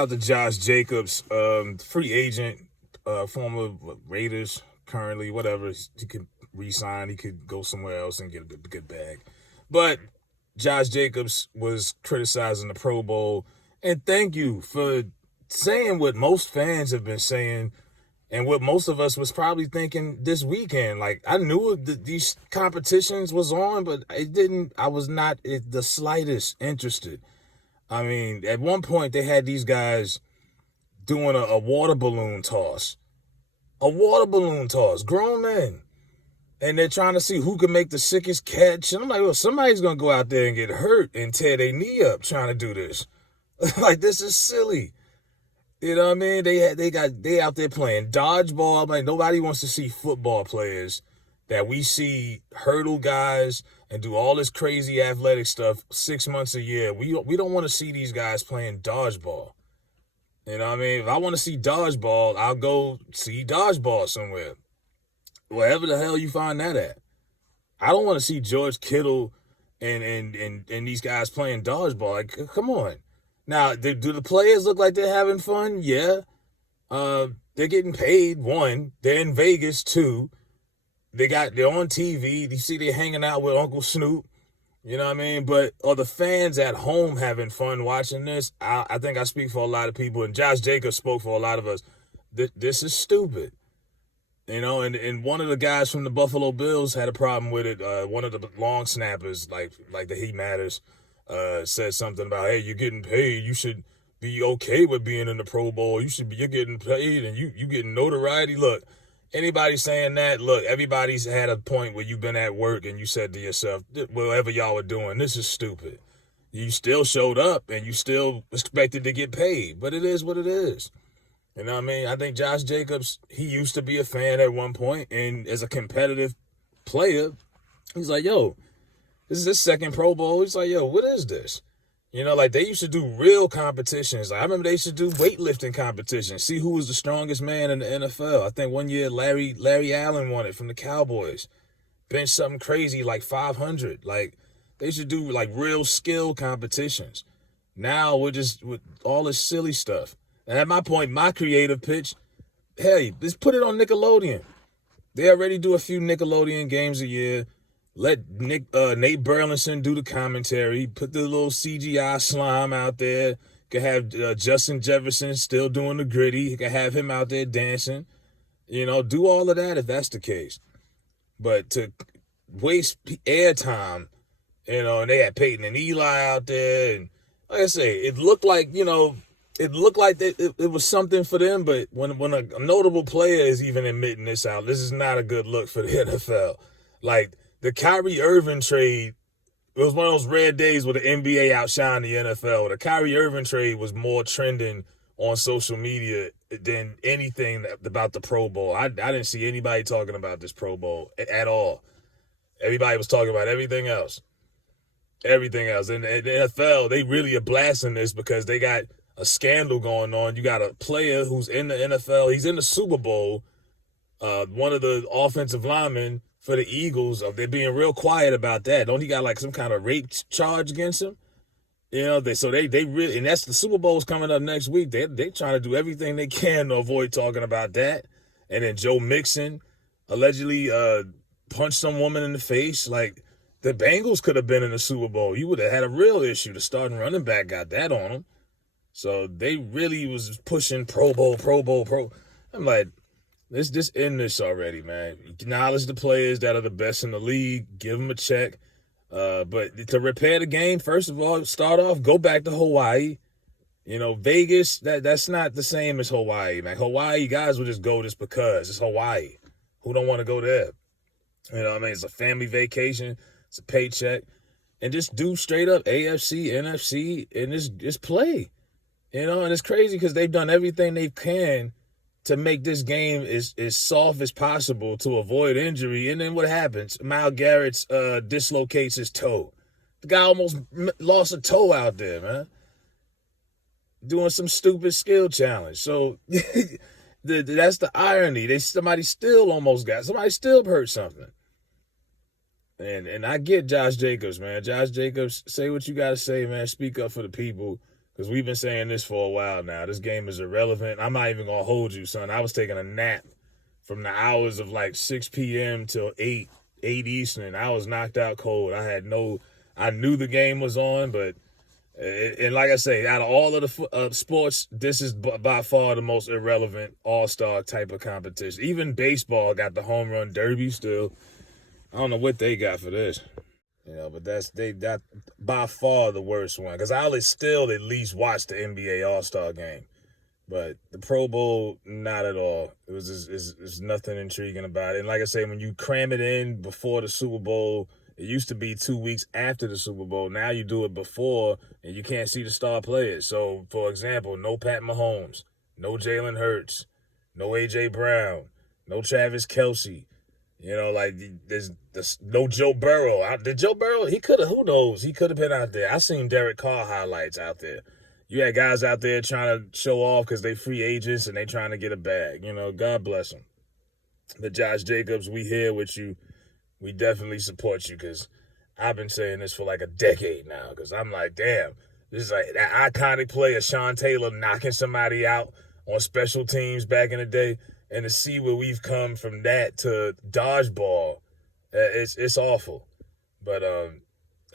out to Josh Jacobs, free agent, former Raiders, currently, whatever. He could re-sign. He could go somewhere else and get a good bag. But Josh Jacobs was criticizing the Pro Bowl. And thank you for saying what most fans have been saying and what most of us was probably thinking this weekend. Like, I knew that these competitions was on, but I was not the slightest interested. I mean, at one point they had these guys doing a water balloon toss. A water balloon toss, grown men. And they're trying to see who can make the sickest catch. And I'm like, well, somebody's going to go out there and get hurt and tear their knee up trying to do this. Like, this is silly. You know what I mean? They out there playing dodgeball. I'm like, nobody wants to see football players that we see hurdle guys and do all this crazy athletic stuff 6 months a year. We don't want to see these guys playing dodgeball. You know what I mean? If I want to see dodgeball, I'll go see dodgeball somewhere. Wherever the hell you find that at. I don't want to see George Kittle and these guys playing dodgeball. Like, come on. Now, do the players look like they're having fun? Yeah. They're getting paid, one. They're in Vegas, two. They're on TV. You see they're hanging out with Uncle Snoop. You know what I mean? But are the fans at home having fun watching this? I think I speak for a lot of people, and Josh Jacobs spoke for a lot of us. This is stupid. You know, and one of the guys from the Buffalo Bills had a problem with it. One of the long snappers, like the Heat Matters, said something about, hey, you're getting paid. You should be okay with being in the Pro Bowl. You're getting paid and you getting notoriety. Look, anybody saying that, look, everybody's had a point where you've been at work and you said to yourself, whatever y'all were doing, this is stupid. You still showed up and you still expected to get paid, but it is what it is. You know what I mean? I think Josh Jacobs, he used to be a fan at one point, and as a competitive player, he's like, yo, this is his second Pro Bowl. He's like, yo, what is this? You know, like they used to do real competitions. Like I remember they used to do weightlifting competitions, see who was the strongest man in the NFL. I think one year Larry Allen won it from the Cowboys. Bench something crazy like 500. Like they used to do like real skill competitions. Now we're just with all this silly stuff. And at my point, my creative pitch, hey, just put it on Nickelodeon. They already do a few Nickelodeon games a year. Let Nate Burleson do the commentary. Put the little CGI slime out there. Could have Justin Jefferson still doing the gritty. You could have him out there dancing. You know, do all of that if that's the case. But to waste airtime, you know, and they had Peyton and Eli out there. And like I say, it looked like, you know, it was something for them, but when a notable player is even admitting this out, this is not a good look for the NFL. Like, the Kyrie Irving trade, it was one of those rare days where the NBA outshined the NFL. The Kyrie Irving trade was more trending on social media than anything about the Pro Bowl. I didn't see anybody talking about this Pro Bowl at all. Everybody was talking about everything else. Everything else. And the NFL, they really are blasting this because they got a scandal going on. You got a player who's in the NFL. He's in the Super Bowl. One of the offensive linemen for the Eagles, they're being real quiet about that. Don't he got like some kind of rape charge against him? You know, they really, and that's the Super Bowl's coming up next week. They trying to do everything they can to avoid talking about that. And then Joe Mixon allegedly punched some woman in the face. Like, the Bengals could have been in the Super Bowl. You would have had a real issue. The starting running back got that on them. So they really was pushing Pro Bowl. I'm like, let's just end this already, man. Acknowledge the players that are the best in the league. Give them a check. But to repair the game, first of all, start off, go back to Hawaii. You know, Vegas, that's not the same as Hawaii, man. Hawaii guys will just go just because. It's Hawaii. Who don't want to go there? You know what I mean? It's a family vacation. It's a paycheck. And just do straight up AFC, NFC, and just play. You know, and it's crazy because they've done everything they can to make this game as soft as possible to avoid injury. And then what happens? Myles Garrett dislocates his toe. The guy almost lost a toe out there, man. Doing some stupid skill challenge. So that's the irony. Somebody still hurt something. And I get Josh Jacobs, man. Josh Jacobs, say what you got to say, man. Speak up for the people. because we've been saying this for a while now. This game is irrelevant. I'm not even going to hold you, son. I was taking a nap from the hours of like 6 p.m. till 8 Eastern. I was knocked out cold. I knew the game was on, but and like I say, out of all of the sports, this is by far the most irrelevant all-star type of competition. Even baseball got the home run derby still. I don't know what they got for this. But that by far the worst one. Because I'll still at least watch the NBA All-Star game. But the Pro Bowl, not at all. There's nothing intriguing about it. And like I say, when you cram it in before the Super Bowl, it used to be 2 weeks after the Super Bowl. Now you do it before, and you can't see the star players. So, for example, no Pat Mahomes, no Jalen Hurts, no A.J. Brown, no Travis Kelce. There's no Joe Burrow. Did Joe Burrow? He could have, who knows? He could have been out there. I seen Derek Carr highlights out there. You had guys out there trying to show off because they free agents and they trying to get a bag. God bless them. But Josh Jacobs, we here with you. We definitely support you because I've been saying this for like a decade now because I'm like, damn, this is like that iconic play of Sean Taylor knocking somebody out on special teams back in the day. And to see where we've come from that to dodgeball, it's awful. But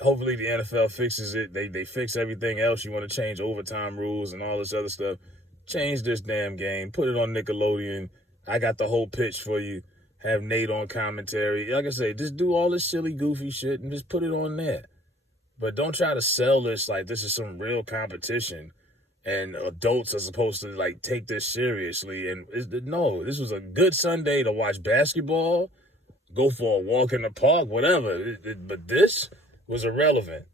hopefully the NFL fixes it. They fix everything else. You want to change overtime rules and all this other stuff. Change this damn game. Put it on Nickelodeon. I got the whole pitch for you. Have Nate on commentary. Like I say, just do all this silly, goofy shit and just put it on there. But don't try to sell this like this is some real competition. And adults are supposed to, like, take this seriously. And no, this was a good Sunday to watch basketball, go for a walk in the park, whatever. But this was irrelevant.